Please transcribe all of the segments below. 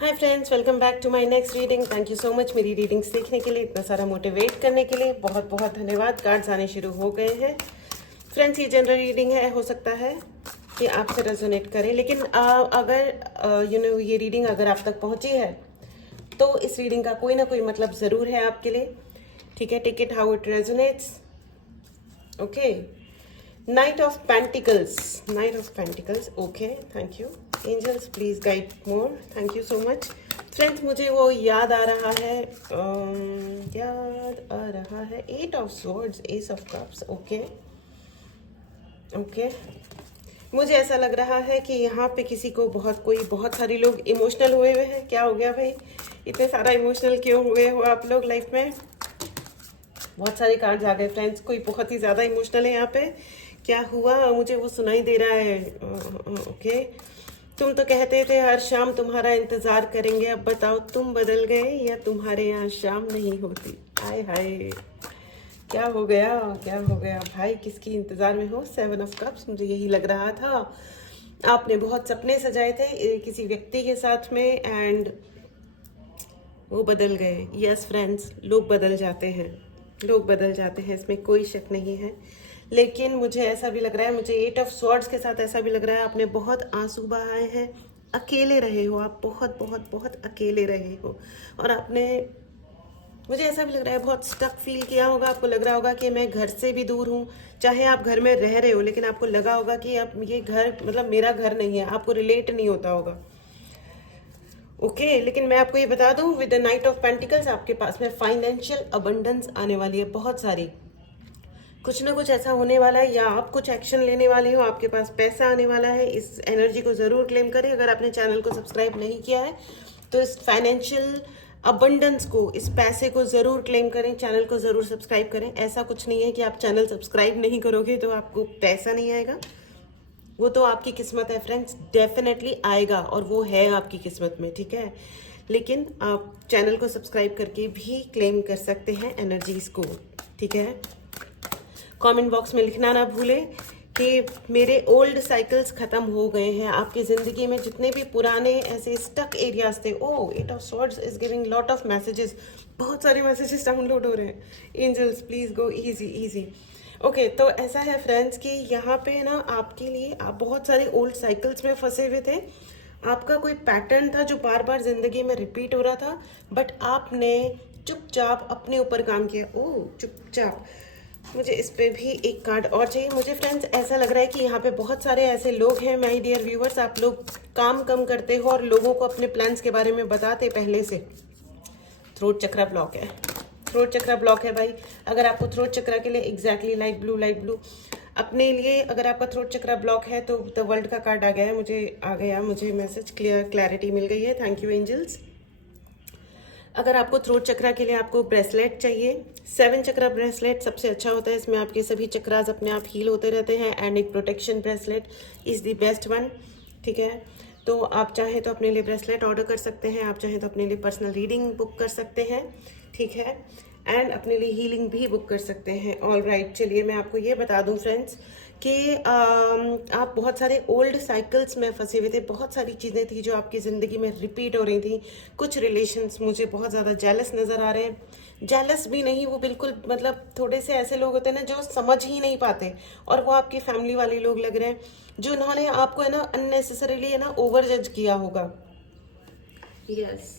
Hi friends, welcome back to my next reading. Thank you so much मेरी readings देखने के लिए, इतना सारा मोटिवेट करने के लिए बहुत बहुत धन्यवाद। कार्ड्स आने शुरू हो गए हैं फ्रेंड्स। ये जनरल रीडिंग है, हो सकता है कि आपसे रेजोनेट करे, लेकिन अगर ये रीडिंग अगर आप तक पहुंची है तो इस रीडिंग का कोई ना कोई मतलब ज़रूर है आपके लिए। ठीक है, take it how it resonates. Okay, Knight of Pentacles, Knight of Pentacles, okay, thank you. Angels, please guide more. Thank you so much. Friends, मुझे वो याद आ रहा है, Eight of Swords, Ace of Cups, okay, okay. मुझे ऐसा लग रहा है कि यहाँ पे किसी को बहुत सारे लोग इमोशनल हुए हैं। क्या हो गया भाई, इतने सारा इमोशनल क्यों हुए हो आप लोग लाइफ में? बहुत सारे कार्ड्स आ गए फ्रेंड्स, कोई बहुत ही ज़्यादा इमोशनल है यहाँ पे। क्या हुआ, मुझे वो सुनाई दे रहा है। ओके, तुम तो कहते थे हर शाम तुम्हारा इंतज़ार करेंगे, अब बताओ तुम बदल गए या तुम्हारे यहाँ शाम नहीं होती। हाय हाय, क्या हो गया, क्या हो गया भाई, किसकी इंतज़ार में हो? 7 ऑफ कप्स, मुझे यही लग रहा था। आपने बहुत सपने सजाए थे किसी व्यक्ति के साथ में एंड वो बदल गए। यस फ्रेंड्स, लोग बदल जाते हैं, लोग बदल जाते हैं, इसमें कोई शक नहीं है। लेकिन मुझे ऐसा भी लग रहा है, मुझे 8 ऑफ स्वॉर्ड्स के साथ ऐसा भी लग रहा है आपने बहुत आंसू बहाए हैं, अकेले रहे हो आप, बहुत बहुत बहुत अकेले रहे हो। और आपने, मुझे ऐसा भी लग रहा है, बहुत स्टक फील किया होगा। आपको लग रहा होगा कि मैं घर से भी दूर हूँ, चाहे आप घर में रह रहे हो, लेकिन आपको लगा होगा कि अब ये घर मतलब मेरा घर नहीं है, आपको रिलेट नहीं होता होगा। ओके, लेकिन मैं आपको ये बता दूं, with the night of pentacles आपके पास में फाइनेंशियल अबंडेंस आने वाली है, बहुत सारी। कुछ ना कुछ ऐसा होने वाला है या आप कुछ एक्शन लेने वाले हो, आपके पास पैसा आने वाला है। इस एनर्जी को ज़रूर क्लेम करें। अगर आपने चैनल को सब्सक्राइब नहीं किया है तो इस फाइनेंशियल अबंडेंस को, इस पैसे को ज़रूर क्लेम करें, चैनल को ज़रूर सब्सक्राइब करें। ऐसा कुछ नहीं है कि आप चैनल सब्सक्राइब नहीं करोगे तो आपको पैसा नहीं आएगा, वो तो आपकी किस्मत है फ्रेंड्स, डेफिनेटली आएगा और वो है आपकी किस्मत में, ठीक है। लेकिन आप चैनल को सब्सक्राइब करके भी क्लेम कर सकते हैं एनर्जीज को, ठीक है। कमेंट बॉक्स में लिखना ना भूलें कि मेरे ओल्ड साइकिल्स ख़त्म हो गए हैं। आपकी ज़िंदगी में जितने भी पुराने ऐसे स्टक एरियाज थे, oh 8 of swords is giving lot of messages, बहुत सारे मैसेजेस डाउनलोड हो रहे हैं। Angels please go easy easy. Okay, तो ऐसा है फ्रेंड्स कि यहाँ पे ना आपके लिए, आप बहुत सारे ओल्ड साइकिल्स में फंसे हुए थे। आपका कोई पैटर्न था जो बार बार जिंदगी में रिपीट हो रहा था, बट आपने चुपचाप अपने ऊपर काम किया। ओह, चुपचाप। मुझे इस पे भी एक कार्ड और चाहिए। मुझे फ्रेंड्स ऐसा लग रहा है कि यहाँ पे बहुत सारे ऐसे लोग हैं, माय डियर व्यूवर्स, आप लोग काम कम करते हो और लोगों को अपने प्लान्स के बारे में बताते पहले से। थ्रोट चक्रा ब्लॉक है, थ्रोट चक्रा ब्लॉक है भाई। अगर आपको थ्रोट चक्रा के लिए एग्जैक्टली लाइट ब्लू अपने लिए, अगर आपका थ्रोट चक्रा ब्लॉक है तो द वर्ल्ड का कार्ड आ गया, मुझे मैसेज क्लैरिटी मिल गई है। Thank you angels. अगर आपको थ्रोट चक्रा के लिए आपको ब्रेसलेट चाहिए, 7 चक्रा ब्रेसलेट सबसे अच्छा होता है। इसमें आपके सभी चक्रास अपने आप हील होते रहते हैं एंड एक protection bracelet is the best one, ठीक है। तो आप चाहें तो अपने लिए ब्रेसलेट ऑर्डर कर सकते हैं, आप चाहें तो अपने लिए पर्सनल रीडिंग बुक कर सकते हैं, ठीक है, एंड अपने लिए हीलिंग भी बुक कर सकते हैं। ऑल राइट, चलिए मैं आपको ये बता दूं फ्रेंड्स कि आप बहुत सारे ओल्ड साइकिल्स में फंसे हुए थे। बहुत सारी चीज़ें थी जो आपकी ज़िंदगी में रिपीट हो रही थी। कुछ रिलेशंस मुझे बहुत ज़्यादा जेलस नज़र आ रहे हैं। जेलस भी नहीं, वो बिल्कुल मतलब थोड़े से ऐसे लोग होते हैं ना जो समझ ही नहीं पाते, और वो आपकी फैमिली वाले लोग लग रहे हैं जो उन्होंने आपको है ना अननेसेसरीली है ना ओवर जज किया होगा। Yes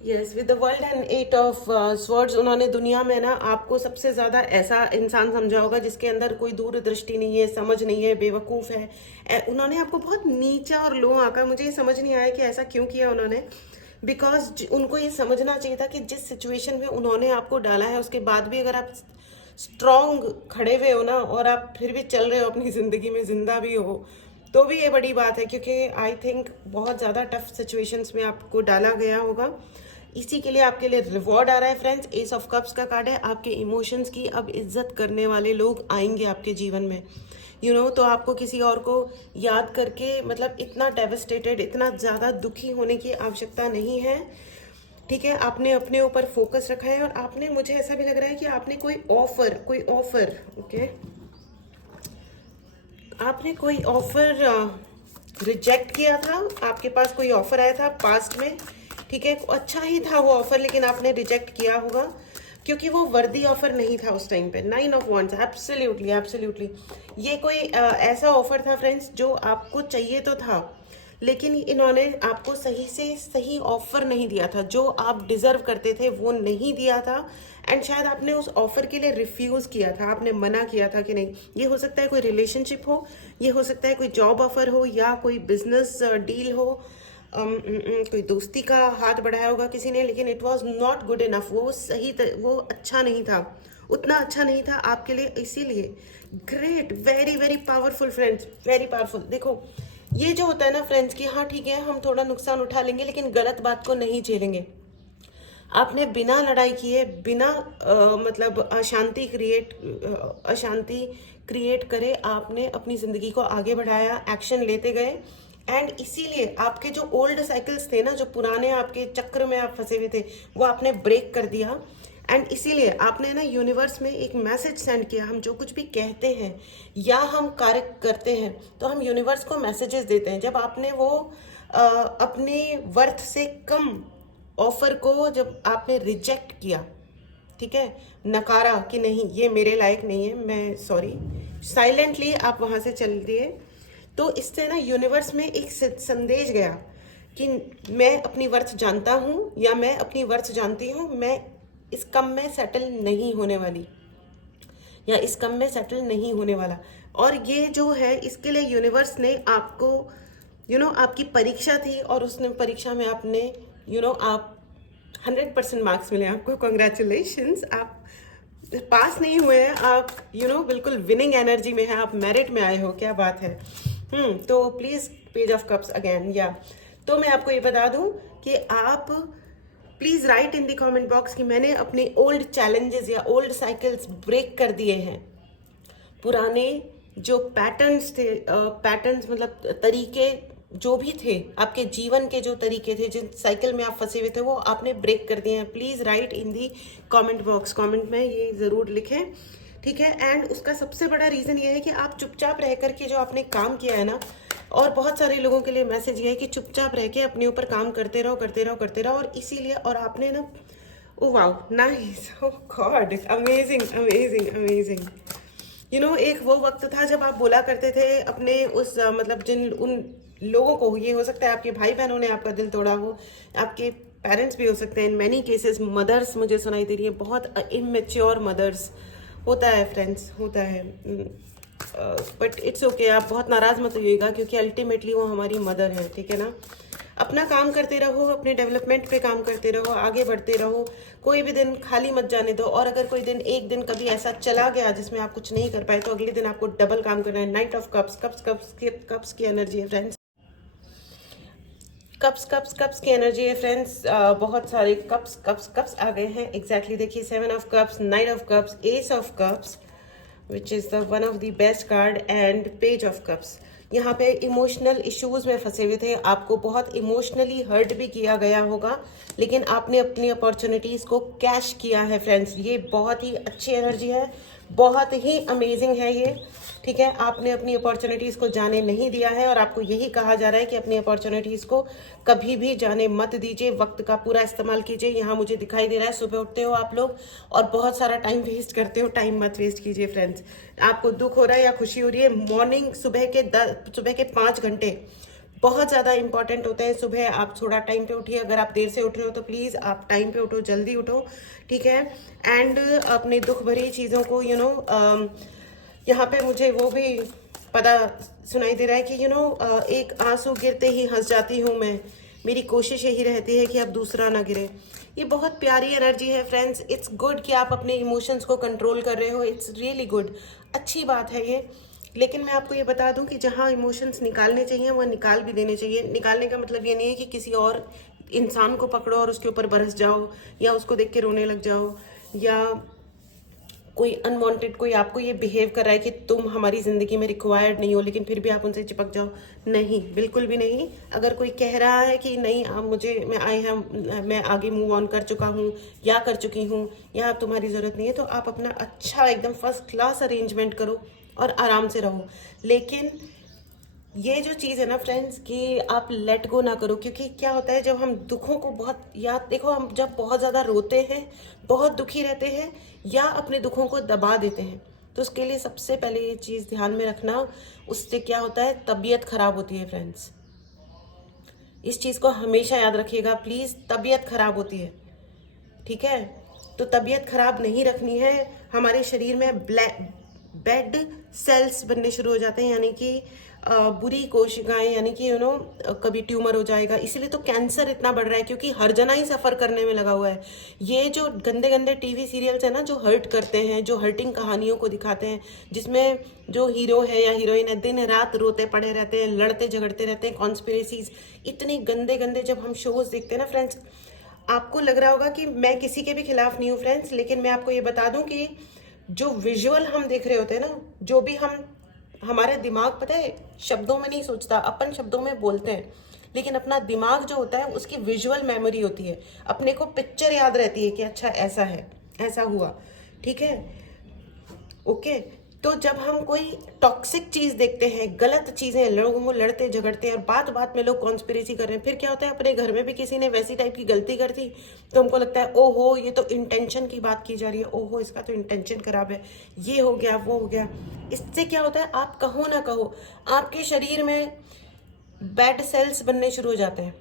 yes, with the world and 8 of swords, उन्होंने दुनिया में ना आपको सबसे ज़्यादा ऐसा इंसान समझा होगा जिसके अंदर कोई दूरदृष्टि नहीं है, समझ नहीं है, बेवकूफ़ है। उन्होंने आपको बहुत नीचा और लो आंका। मुझे ये समझ नहीं आया कि ऐसा क्यों किया उन्होंने, बिकॉज उनको ये समझना चाहिए था कि जिस सिचुएशन में उन्होंने आपको डाला है उसके बाद भी अगर आप स्ट्रॉन्ग खड़े हुए हो ना और आप फिर भी चल रहे हो अपनी ज़िंदगी में, जिंदा भी हो, तो भी ये बड़ी बात है। क्योंकि आई थिंक बहुत ज़्यादा टफ सिचुएशंस में आपको डाला गया होगा। इसी के लिए आपके लिए रिवॉर्ड आ रहा है फ्रेंड्स। एस ऑफ कप्स का कार्ड है। आपके इमोशंस की अब इज्जत करने वाले लोग आएंगे आपके जीवन में, तो आपको किसी और को याद करके मतलब इतना डेवस्टेटेड, इतना ज़्यादा दुखी होने की आवश्यकता नहीं है, ठीक है। आपने अपने ऊपर फोकस रखा है और आपने, मुझे ऐसा भी लग रहा है कि आपने कोई ऑफर ओके, आपने कोई ऑफर रिजेक्ट किया था, आपके पास कोई ऑफर आया था पास्ट में, ठीक है, अच्छा ही था वो ऑफर, लेकिन आपने रिजेक्ट किया होगा क्योंकि वो वर्दी ऑफर नहीं था उस टाइम पे। 9 ऑफ wands, एब्सोल्युटली एब्सोल्युटली। ये कोई ऐसा ऑफर था फ्रेंड्स जो आपको चाहिए तो था, लेकिन इन्होंने आपको सही से सही ऑफर नहीं दिया था, जो आप डिजर्व करते थे वो नहीं दिया था। एंड शायद आपने उस ऑफर के लिए रिफ्यूज किया था, आपने मना किया था कि नहीं। ये हो सकता है कोई रिलेशनशिप हो, ये हो सकता है कोई जॉब ऑफर हो, या कोई बिजनेस डील हो, कोई दोस्ती का हाथ बढ़ाया होगा किसी ने, लेकिन it was not good enough. वो वो अच्छा नहीं था, उतना अच्छा नहीं था आपके लिए, इसीलिए। Great, very very powerful friends, very powerful. देखो ये जो होता है ना फ्रेंड्स कि हाँ ठीक है हम थोड़ा नुकसान उठा लेंगे लेकिन गलत बात को नहीं झेलेंगे। आपने बिना लड़ाई किए, बिना मतलब अशांति क्रिएट करे आपने अपनी ज़िंदगी को आगे बढ़ाया, एक्शन लेते गए। एंड इसीलिए आपके जो ओल्ड साइकिल्स थे ना, जो पुराने आपके चक्र में आप फंसे हुए थे, वो आपने ब्रेक कर दिया। एंड इसीलिए आपने ना यूनिवर्स में एक मैसेज सेंड किया। हम जो कुछ भी कहते हैं या हम कार्य करते हैं तो हम यूनिवर्स को मैसेजेस देते हैं। जब आपने वो अपने वर्थ से कम ऑफर को जब आपने रिजेक्ट किया, ठीक है, नकारा कि नहीं ये मेरे लायक नहीं है, मैं सॉरी, साइलेंटली आप वहाँ से चल दिए, तो इससे ना यूनिवर्स में एक संदेश गया कि मैं अपनी वर्थ जानता हूँ या मैं अपनी वर्थ जानती हूँ, मैं इस कम में सेटल नहीं होने वाली या इस कम में सेटल नहीं होने वाला। और ये जो है इसके लिए यूनिवर्स ने आपको आपकी परीक्षा थी और उसने परीक्षा में आपने आप 100% मार्क्स मिले आपको, कॉन्ग्रेचुलेशंस, आप पास नहीं हुए हैं, आप बिल्कुल विनिंग एनर्जी में है, आप मेरिट में आए हो, क्या बात है। तो please page of cups again. या तो मैं आपको ये बता दूं कि आप please write in the comment box कि मैंने अपने ओल्ड चैलेंजेस या ओल्ड साइकिल्स ब्रेक कर दिए हैं। पुराने जो पैटर्न्स थे, पैटर्न्स मतलब तरीके जो भी थे, आपके जीवन के जो तरीके थे, जिन साइकिल में आप फंसे हुए थे, वो आपने ब्रेक कर दिए हैं। Please write in the comment box, comment में ये ज़रूर लिखें, ठीक है। एंड उसका सबसे बड़ा रीज़न ये है कि आप चुपचाप रह करके जो आपने काम किया है ना, और बहुत सारे लोगों के लिए मैसेज ये है कि चुपचाप रह के अपने ऊपर काम करते रहो करते रहो करते रहो, और इसीलिए, और आपने ना, ओ वाओ, नाइस, ओ गॉड, अमेजिंग अमेजिंग अमेजिंग। एक वो वक्त था जब आप बोला करते थे अपने उस मतलब जिन उन लोगों को, ये हो सकता है आपके भाई बहनों ने आपका दिल तोड़ा हो, आपके पेरेंट्स भी हो सकते हैं, इन मैनी केसेस मदर्स मुझे सुनाई दे रही है, बहुत इमेच्योर मदर्स, होता है फ्रेंड्स, होता है, बट इट्स ओके, आप बहुत नाराज़ मत होइएगा क्योंकि अल्टीमेटली वो हमारी मदर है, ठीक है ना। अपना काम करते रहो, अपने डेवलपमेंट पे काम करते रहो, आगे बढ़ते रहो, कोई भी दिन खाली मत जाने दो। और अगर कोई दिन, एक दिन कभी ऐसा चला गया जिसमें आप कुछ नहीं कर पाए, तो अगले दिन आपको डबल काम करना है। नाइट ऑफ कप्स, कप्स की एनर्जी है फ्रेंड्स, कप्स की एनर्जी है फ्रेंड्स। बहुत सारे कप्स आ गए हैं एग्जैक्टली। देखिए 7 of cups, 9 of cups, S of cups which is the one of the best card, and page of cups. यहाँ पे इमोशनल इश्यूज में फंसे हुए थे, आपको बहुत इमोशनली हर्ट भी किया गया होगा, लेकिन आपने अपनी अपॉर्चुनिटीज़ को कैश किया है फ्रेंड्स। ये बहुत ही अच्छी एनर्जी है, बहुत ही अमेजिंग है ये, ठीक है। आपने अपनी अपॉर्चुनिटीज़ को जाने नहीं दिया है, और आपको यही कहा जा रहा है कि अपनी अपॉर्चुनिटीज़ को कभी भी जाने मत दीजिए, वक्त का पूरा इस्तेमाल कीजिए। यहाँ मुझे दिखाई दे रहा है सुबह उठते हो आप लोग और बहुत सारा टाइम वेस्ट करते हो, टाइम मत वेस्ट कीजिए फ्रेंड्स। आपको दुख हो रहा है या खुशी हो रही है, मॉर्निंग सुबह के 5 घंटे बहुत ज़्यादा इंपॉर्टेंट होते हैं। सुबह आप थोड़ा टाइम पे उठिए, अगर आप देर से उठ रहे हो तो प्लीज़ आप टाइम पे उठो, जल्दी उठो, ठीक है। एंड अपने दुख भरी चीज़ों को यहाँ पे मुझे वो भी पता सुनाई दे रहा है कि एक आंसू गिरते ही हंस जाती हूँ मैं, मेरी कोशिश यही रहती है कि अब दूसरा ना गिरे। ये बहुत प्यारी एनर्जी है फ्रेंड्स। इट्स गुड कि आप अपने इमोशंस को कंट्रोल कर रहे हो, इट्स रियली गुड, अच्छी बात है ये। लेकिन मैं आपको ये बता दूं कि जहाँ इमोशंस निकालने चाहिए वहाँ निकाल भी देने चाहिए। निकालने का मतलब ये नहीं है कि किसी और इंसान को पकड़ो और उसके ऊपर बरस जाओ, या उसको देख के रोने लग जाओ, या कोई अनवांटेड कोई आपको ये बिहेव कर रहा है कि तुम हमारी ज़िंदगी में रिक्वायर्ड नहीं हो, लेकिन फिर भी आप उनसे चिपक जाओ। नहीं, बिल्कुल भी नहीं। अगर कोई कह रहा है कि नहीं आप मुझे, मैं आगे मूव ऑन कर चुका हूँ या कर चुकी हूँ, या अब तुम्हारी ज़रूरत नहीं है, तो आप अपना अच्छा एकदम फर्स्ट क्लास अरेंजमेंट करो और आराम से रहो। लेकिन ये जो चीज़ है ना फ्रेंड्स कि आप लेट गो ना करो, क्योंकि क्या होता है जब हम दुखों को बहुत याद, देखो हम जब बहुत ज़्यादा रोते हैं, बहुत दुखी रहते हैं या अपने दुखों को दबा देते हैं, तो उसके लिए सबसे पहले ये चीज़ ध्यान में रखना, उससे क्या होता है, तबीयत खराब होती है फ्रेंड्स। इस चीज़ को हमेशा याद रखिएगा प्लीज़, तबीयत खराब होती है, ठीक है। तो तबीयत खराब नहीं रखनी है। हमारे शरीर में बेड सेल्स बनने शुरू हो जाते हैं, यानी कि बुरी कोशिकाएं, यानी कि कभी ट्यूमर हो जाएगा। इसीलिए तो कैंसर इतना बढ़ रहा है, क्योंकि हर जना ही सफ़र करने में लगा हुआ है। ये जो गंदे गंदे टीवी सीरियल्स है ना, जो हर्ट करते हैं, जो हर्टिंग कहानियों को दिखाते हैं, जिसमें जो हीरो है या हीरोइन है दिन रात रोते पड़े रहते हैं, लड़ते झगड़ते रहते हैं, कॉन्स्पिरेसीज, इतनी गंदे गंदे जब हम शोज देखते हैं ना फ्रेंड्स, आपको लग रहा होगा कि मैं किसी के भी खिलाफ नहीं हूँ फ्रेंड्स, लेकिन मैं आपको ये बता दूं कि जो विजुअल हम देख रहे होते हैं ना, जो भी हमारे दिमाग, पता है, शब्दों में नहीं सोचता, अपन शब्दों में बोलते हैं, लेकिन अपना दिमाग जो होता है उसकी विजुअल मेमोरी होती है, अपने को पिक्चर याद रहती है कि अच्छा ऐसा है, ऐसा हुआ, ठीक है, ओके। तो जब हम कोई टॉक्सिक चीज देखते हैं, गलत चीजें, लोगों को लड़ते झगड़ते हैं और बात बात में लोग कॉन्स्पिरेसी कर रहे हैं, फिर क्या होता है, अपने घर में भी किसी ने वैसी टाइप की गलती कर दी तो हमको लगता है ओहो ये तो इंटेंशन की बात की जा रही है, ओहो इसका तो इंटेंशन खराब है, ये हो गया वो हो गया। इससे क्या होता है, आप कहो ना कहो, आपके शरीर में बैड सेल्स बनने शुरू हो जाते हैं।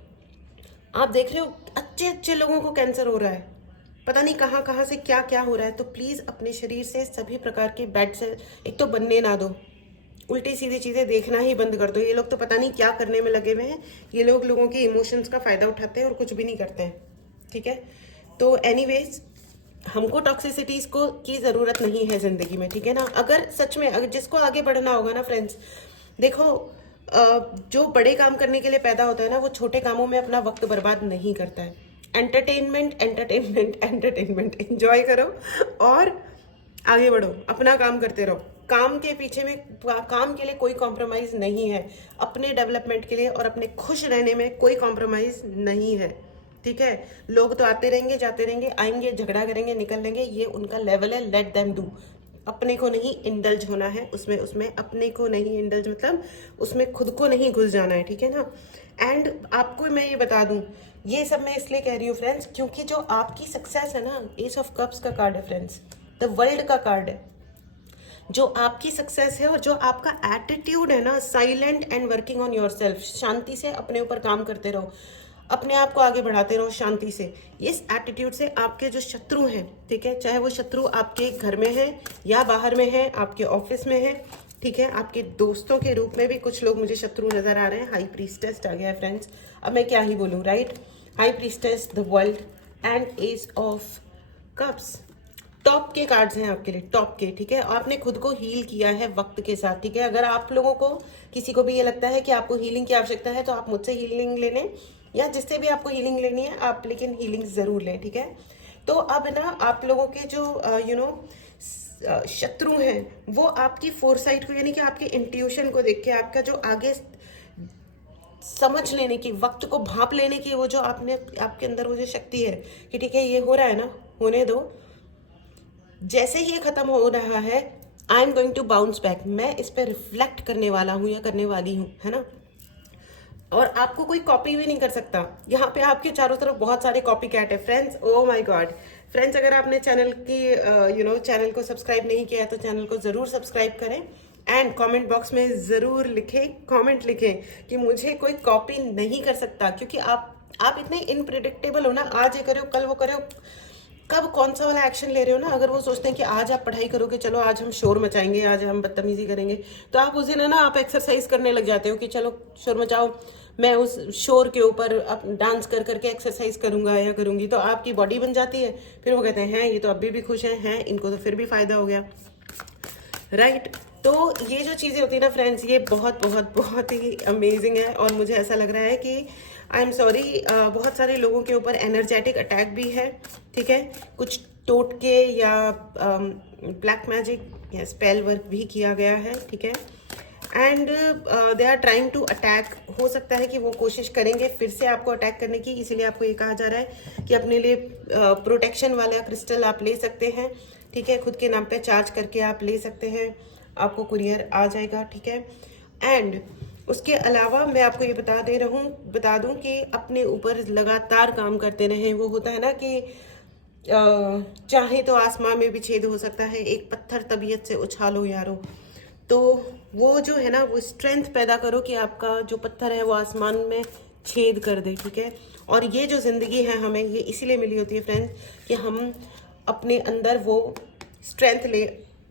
आप देख रहे हो अच्छे अच्छे लोगों को कैंसर हो रहा है, पता नहीं कहाँ कहाँ से क्या क्या हो रहा है। तो प्लीज़ अपने शरीर से सभी प्रकार के बैड सेल एक तो बनने ना दो, उल्टी सीधी चीज़ें देखना ही बंद कर दो। ये लोग तो पता नहीं क्या करने में लगे हुए हैं, ये लोग लोगों के इमोशंस का फ़ायदा उठाते हैं और कुछ भी नहीं करते हैं, ठीक है। तो एनीवेज, हमको टॉक्सिसिटीज़ को की ज़रूरत नहीं है ज़िंदगी में, ठीक है ना। अगर सच में अगर जिसको आगे बढ़ना होगा ना फ्रेंड्स, देखो जो बड़े काम करने के लिए पैदा होता है ना, वो छोटे कामों में अपना वक्त बर्बाद नहीं करता है। एंटरटेनमेंट एंटरटेनमेंट एंटरटेनमेंट एंजॉय करो और आगे बढ़ो, अपना काम करते रहो। काम के पीछे में, काम के लिए कोई कॉम्प्रोमाइज़ नहीं है, अपने डेवलपमेंट के लिए और अपने खुश रहने में कोई कॉम्प्रोमाइज़ नहीं है, ठीक है। लोग तो आते रहेंगे जाते रहेंगे, आएंगे झगड़ा करेंगे निकल लेंगे, ये उनका लेवल है, लेट देम डू। अपने को नहीं इंडल्ज होना है उसमें, अपने को नहीं इंडल्ज, मतलब उसमें खुद को नहीं घुस जाना है, ठीक है ना। एंड आपको मैं ये बता दूं, ये सब मैं इसलिए कह रही हूँ फ्रेंड्स, क्योंकि जो आपकी सक्सेस है ना, एस ऑफ कप्स का कार्ड है फ्रेंड्स, द वर्ल्ड का कार्ड है। जो आपकी सक्सेस है और जो आपका एटीट्यूड है ना, silent and working on yourself, शांति से अपने ऊपर काम करते रहो, अपने आप को आगे बढ़ाते रहो शांति से। इस एटीट्यूड से आपके जो शत्रु हैं, ठीक है, चाहे वो शत्रु आपके घर में है या बाहर में है, आपके ऑफिस में है, ठीक है, आपके दोस्तों के रूप में भी कुछ लोग मुझे शत्रु नजर आ रहे हैं। हाई प्रीस्टेस आ गया है फ्रेंड्स, अब मैं क्या ही बोलूँ, right. High priestess, the world and ace of cups, top के कार्ड्स हैं आपके लिए, टॉप के, ठीक है। आपने खुद को हील किया है वक्त के साथ, ठीक है। अगर आप लोगों को, किसी को भी ये लगता है कि आपको हीलिंग की आवश्यकता है, तो आप मुझसे हीलिंग ले लें या जिससे भी आपको हीलिंग लेनी है आप, लेकिन हीलिंग ज़रूर लें, ठीक है। तो अब ना आप लोगों के जो शत्रु हैं, वो आपकी फोरसाइट को, यानी कि आपके इंट्यूशन को देख के, आपका जो आगे समझ लेने की, वक्त को भांप लेने की, वो जो आपके अंदर वो जो शक्ति है कि ठीक है ये हो रहा है ना, होने दो, जैसे ही ये खत्म हो रहा है, I am going to bounce back, मैं इस पर रिफ्लेक्ट करने वाला हूँ या करने वाली हूँ, है ना। और आपको कोई कॉपी भी नहीं कर सकता। यहाँ पे आपके चारों तरफ बहुत सारे कॉपी कैट है friends, oh my God friends. अगर आपने चैनल की चैनल को सब्सक्राइब नहीं किया है तो चैनल को ज़रूर सब्सक्राइब करें एंड कमेंट बॉक्स में ज़रूर लिखें, कमेंट लिखें कि मुझे कोई कॉपी नहीं कर सकता, क्योंकि आप इतने इनप्रिडिक्टेबल हो ना, आज ये करो कल वो करो, कब कौन सा वाला एक्शन ले रहे हो ना। अगर वो सोचते हैं कि आज आप पढ़ाई करोगे, चलो आज हम शोर मचाएंगे, आज हम बदतमीजी करेंगे, तो आप उस दिन है ना आप एक्सरसाइज करने लग जाते हो कि चलो शोर मचाओ, मैं उस शोर के ऊपर डांस कर करके एक्सरसाइज करूंगा या करूंगी, तो आपकी बॉडी बन जाती है। फिर वो कहते हैं ये तो अभी भी खुश हैं, इनको तो फिर भी फायदा हो गया, राइट। तो ये जो चीज़ें होती है ना फ्रेंड्स, ये बहुत बहुत बहुत ही अमेजिंग है। और मुझे ऐसा लग रहा है कि आई एम सॉरी, बहुत सारे लोगों के ऊपर एनर्जेटिक अटैक भी है, ठीक है। कुछ टोटके या ब्लैक मैजिक या स्पेल वर्क भी किया गया है, ठीक है। And they are trying to attack, हो सकता है कि वो कोशिश करेंगे फिर से आपको अटैक करने की, इसीलिए आपको ये कहा जा रहा है कि अपने लिए प्रोटेक्शन वाला क्रिस्टल आप ले सकते हैं, ठीक है। खुद के नाम पे चार्ज करके आप ले सकते हैं, आपको कुरियर आ जाएगा, ठीक है। एंड उसके अलावा मैं आपको ये बता दूं कि अपने ऊपर लगातार काम करते रहें। वो होता है ना कि चाहे तो आसमान में भी छेद हो सकता है, एक पत्थर तबीयत से उछालो यारो। तो वो जो है ना, वो स्ट्रेंथ पैदा करो कि आपका जो पत्थर है वो आसमान में छेद कर दे, ठीक है। और ये जो ज़िंदगी है हमें ये इसीलिए मिली होती है फ्रेंड्स कि हम अपने अंदर वो स्ट्रेंथ ले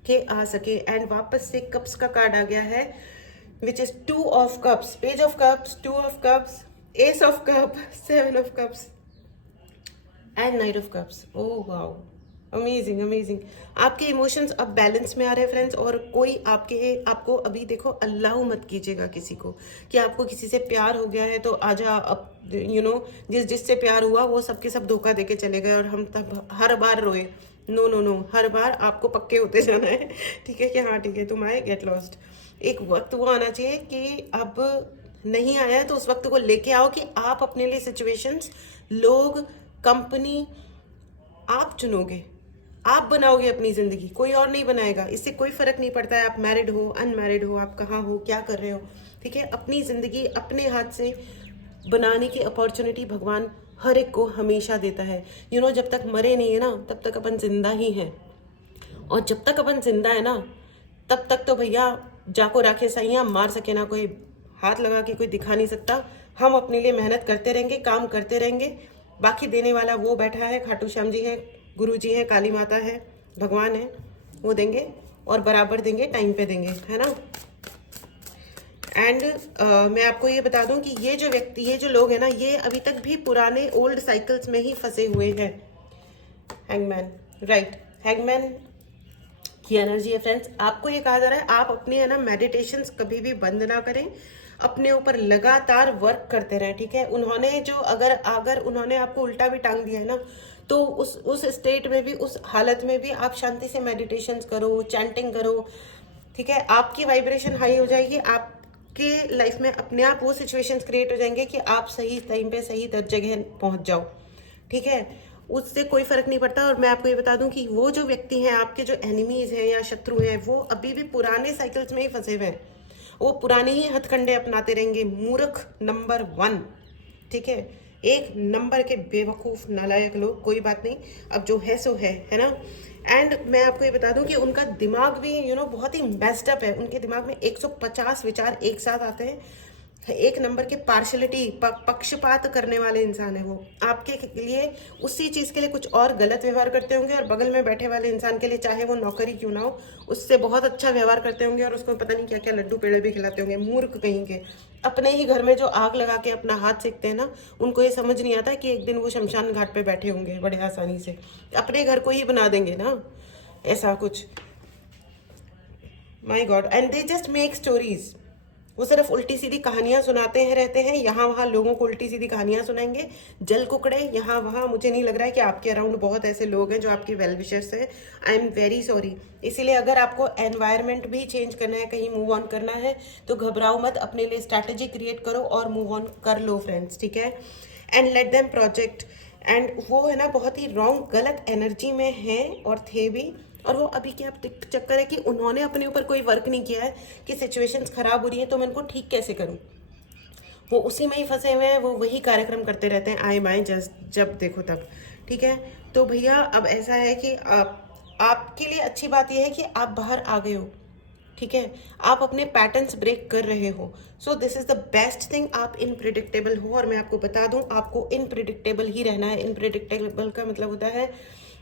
के आ सके। एंड वापस से कप्स का कार्ड आ गया है, which is 2 of cups, page of cups, 2 of cups, S of cup, 7 of cups and night of cups. Oh wow, amazing amazing. आपके इमोशंस अब बैलेंस में आ रहे हैं फ्रेंड्स। और कोई आपको अभी देखो, अल्लाह मत कीजिएगा किसी को कि आपको किसी से प्यार हो गया है तो आजा अब जिससे प्यार हुआ वो सबके सब धोखा देके चले गए और हम तब हर बार रोए। नो नो नो, हर बार आपको पक्के होते जाना है, ठीक है कि हाँ ठीक है तुम आए, गेट लॉस्ट। एक वक्त वो आना चाहिए कि अब नहीं आया है तो उस वक्त को लेके आओ कि आप अपने लिए सिचुएशंस, लोग, कंपनी आप चुनोगे, आप बनाओगे अपनी ज़िंदगी, कोई और नहीं बनाएगा। इससे कोई फ़र्क नहीं पड़ता है आप मैरिड हो, अनमैरिड हो, आप कहाँ हो, क्या कर रहे हो, ठीक है। अपनी ज़िंदगी अपने हाथ से बनाने की अपॉर्चुनिटी भगवान हर एक को हमेशा देता है। जब तक मरे नहीं है ना तब तक अपन जिंदा ही हैं। और जब तक अपन जिंदा है ना तब तक तो भैया जाको राखे सैया, मार सके ना कोई, हाथ लगा के कोई दिखा नहीं सकता। हम अपने लिए मेहनत करते रहेंगे, काम करते रहेंगे, बाकी देने वाला वो बैठा है, खाटू श्याम जी हैं, गुरु जी हैं, काली माता है, भगवान है, वो देंगे और बराबर देंगे, टाइम पे देंगे, है ना। एंड मैं आपको ये बता दूं कि ये जो लोग हैं ना, ये अभी तक भी पुराने ओल्ड साइकिल्स में ही फंसे हुए हैं। हैंगमैन, राइट, हैंगमैन की एनर्जी है फ्रेंड्स। आपको ये कहा जा रहा है आप अपने है ना मेडिटेशंस कभी भी बंद ना करें, अपने ऊपर लगातार वर्क करते रहें, ठीक है। उन्होंने जो अगर उन्होंने आपको उल्टा भी टांग दिया है ना तो उस स्टेट में भी, उस हालत में भी आप शांति से मेडिटेशंस करो, चैंटिंग करो, ठीक है। आपकी वाइब्रेशन हाई हो जाएगी, आपके लाइफ में अपने आप वो सिचुएशंस क्रिएट हो जाएंगे कि आप सही टाइम पे सही जगह पहुंच जाओ, ठीक है। उससे कोई फर्क नहीं पड़ता। और मैं आपको ये बता दूं कि वो जो व्यक्ति हैं, आपके जो एनिमीज हैं या शत्रु हैं, वो अभी भी पुराने साइकिल्स में ही फंसे हुए हैं, वो पुराने ही हथकंडे अपनाते रहेंगे। मूर्ख नंबर 1, ठीक है, एक नंबर के बेवकूफ़ नालायक लोग। कोई बात नहीं, अब जो है सो है ना। एंड मैं आपको ये बता दूं कि उनका दिमाग भी बहुत ही मेस्ड अप है। उनके दिमाग में 150 विचार एक साथ आते हैं। एक नंबर के पार्शलिटी, पक्षपात करने वाले इंसान है वो। आपके लिए उसी चीज़ के लिए कुछ और गलत व्यवहार करते होंगे और बगल में बैठे वाले इंसान के लिए, चाहे वो नौकरी क्यों ना हो, उससे बहुत अच्छा व्यवहार करते होंगे और उसको पता नहीं क्या क्या लड्डू पेड़े भी खिलाते होंगे। मूर्ख कहीं के। अपने ही घर में जो आग लगा के अपना हाथ सेकते हैं ना, उनको ये समझ नहीं आता कि एक दिन वो शमशान घाट पे बैठे होंगे बड़े आसानी से। अपने घर को ही बना देंगे ना ऐसा कुछ। My God, and they just make stories. वो सिर्फ उल्टी सीधी कहानियां सुनाते हैं, रहते हैं यहाँ वहाँ लोगों को उल्टी सीधी कहानियां सुनाएंगे, जल कुकड़े यहाँ वहाँ। मुझे नहीं लग रहा है कि आपके अराउंड बहुत ऐसे लोग हैं जो आपके वेल विशर्स हैं। I am very sorry. इसीलिए अगर आपको एनवायरनमेंट भी चेंज करना है, कहीं मूव ऑन करना है, तो घबराओ मत, अपने लिए स्ट्रैटेजी क्रिएट करो और मूव ऑन कर लो फ्रेंड्स, ठीक है। And let them project. And वो है ना बहुत ही रॉन्ग, गलत एनर्जी में है और थे भी। और वो अभी क्या चक्कर है कि उन्होंने अपने ऊपर कोई वर्क नहीं किया है कि सिचुएशंस खराब हो रही है तो मैं इनको ठीक कैसे करूं। वो उसी में ही फंसे हुए हैं, वो वही कार्यक्रम करते रहते हैं, आए माए जब देखो तब, ठीक है। तो भैया अब ऐसा है कि आपके लिए अच्छी बात यह है कि आप बाहर आ गए हो, ठीक है। आप अपने पैटर्न्स ब्रेक कर रहे हो। So this is the best thing. आप इनप्रिडिक्टेबल हो और मैं आपको बता दूं, आपको इनप्रिडिक्टेबल ही रहना है। इनप्रिडिक्टेबल का मतलब होता है,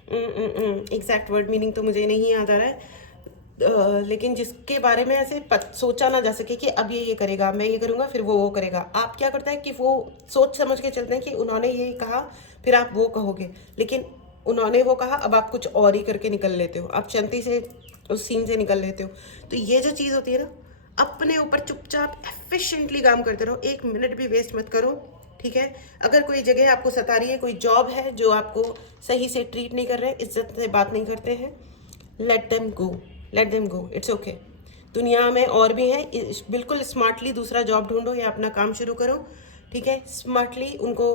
एग्जैक्ट वर्ड मीनिंग तो मुझे नहीं याद आ रहा है, लेकिन जिसके बारे में ऐसे सोचा ना जा सके कि अब ये करेगा, मैं ये करूँगा, फिर वो करेगा। आप क्या करता है कि वो सोच समझ के चलते हैं कि उन्होंने ये कहा फिर आप वो कहोगे, लेकिन उन्होंने वो कहा अब आप कुछ और ही करके निकल लेते हो, आप शांति से उस सीन से निकल लेते हो। तो ये जो चीज़ होती है ना, अपने ऊपर चुपचाप एफिशिएंटली काम करते रहो, 1 मिनट भी वेस्ट मत करो, ठीक है। अगर कोई जगह आपको सता रही है, कोई जॉब है जो आपको सही से ट्रीट नहीं कर रहे, इज्जत से बात नहीं करते हैं, let them go, it's okay. दुनिया में और भी है, बिल्कुल स्मार्टली दूसरा जॉब ढूंढो या अपना काम शुरू करो, ठीक है। स्मार्टली, उनको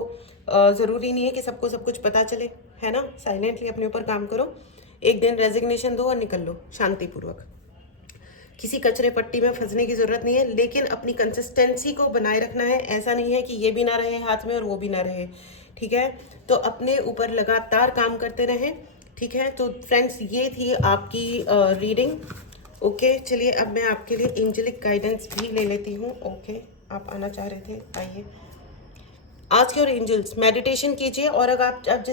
ज़रूरी नहीं है कि सबको सब कुछ पता चले, है ना। साइलेंटली अपने ऊपर काम करो, एक दिन रेजिग्नेशन दो और निकल लो शांतिपूर्वक। किसी कचरे पट्टी में फंसने की ज़रूरत नहीं है, लेकिन अपनी कंसिस्टेंसी को बनाए रखना है। ऐसा नहीं है कि ये भी ना रहे हाथ में और वो भी ना रहे, ठीक है। तो अपने ऊपर लगातार काम करते रहें, ठीक है। तो फ्रेंड्स, ये थी आपकी रीडिंग। ओके, चलिए अब मैं आपके लिए एंजेलिक गाइडेंस भी ले लेती हूँ। ओके, आप आना चाह रहे थे, आइए। आज के और एंजल्स मेडिटेशन कीजिए, और अगर आप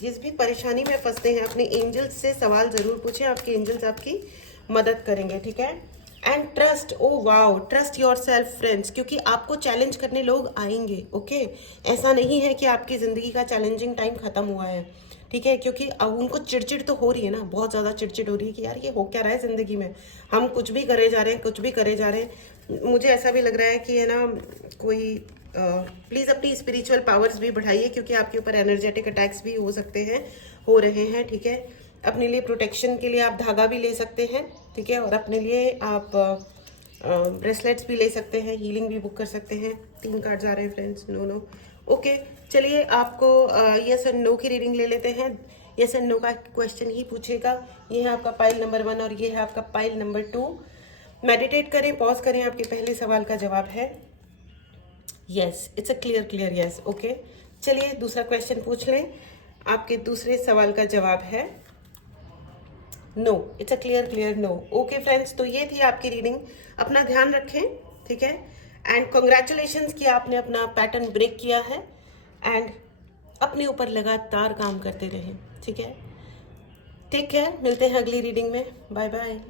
जिस भी परेशानी में फंसते हैं, अपने एंजल्स से सवाल ज़रूर पूछें। आपके एंजल्स आपकी मदद करेंगे, ठीक है। And trust, oh wow, trust your self friends, क्योंकि आपको चैलेंज करने लोग आएंगे। ओके, ऐसा नहीं है कि आपकी ज़िंदगी का चैलेंजिंग टाइम ख़त्म हुआ है, ठीक है। क्योंकि अब उनको चिड़चिड़ तो हो रही है ना, बहुत ज़्यादा चिड़चिड़ हो रही है कि यार ये हो क्या रहा है ज़िंदगी में, हम कुछ भी करे जा रहे हैं, कुछ भी करे जा रहे हैं। मुझे ऐसा भी लग रहा है कि है ना, कोई प्लीज़ अपनी स्पिरिचुअल पावर्स भी बढ़ाइए, क्योंकि आपके ऊपर एनर्जेटिक अटैक्स भी हो सकते हैं, हो रहे हैं, ठीक है। अपने लिए प्रोटेक्शन के लिए आप धागा भी ले सकते हैं, ठीक है। और अपने लिए आप ब्रेसलेट्स भी ले सकते हैं, हीलिंग भी बुक कर सकते हैं। 3 कार्ड्स आ रहे हैं फ्रेंड्स, नो। ओके, चलिए आपको यस एंड नो की रीडिंग ले लेते हैं। यस एंड नो का क्वेश्चन ही पूछेगा। ये है आपका पाइल नंबर 1 और ये है आपका पाइल नंबर 2। मेडिटेट करें, पॉज करें। आपके पहले सवाल का जवाब है yes, it's a clear yes. Okay, चलिए दूसरा क्वेश्चन पूछ लें। आपके दूसरे सवाल का जवाब है no, it's a clear no. Okay friends, तो ये थी आपकी रीडिंग। अपना ध्यान रखें, ठीक है। एंड कॉन्ग्रेचुलेशंस कि आपने अपना पैटर्न ब्रेक किया है, एंड अपने ऊपर लगातार काम करते रहें, ठीक है। टेक केयर, मिलते हैं अगली रीडिंग में। Bye bye.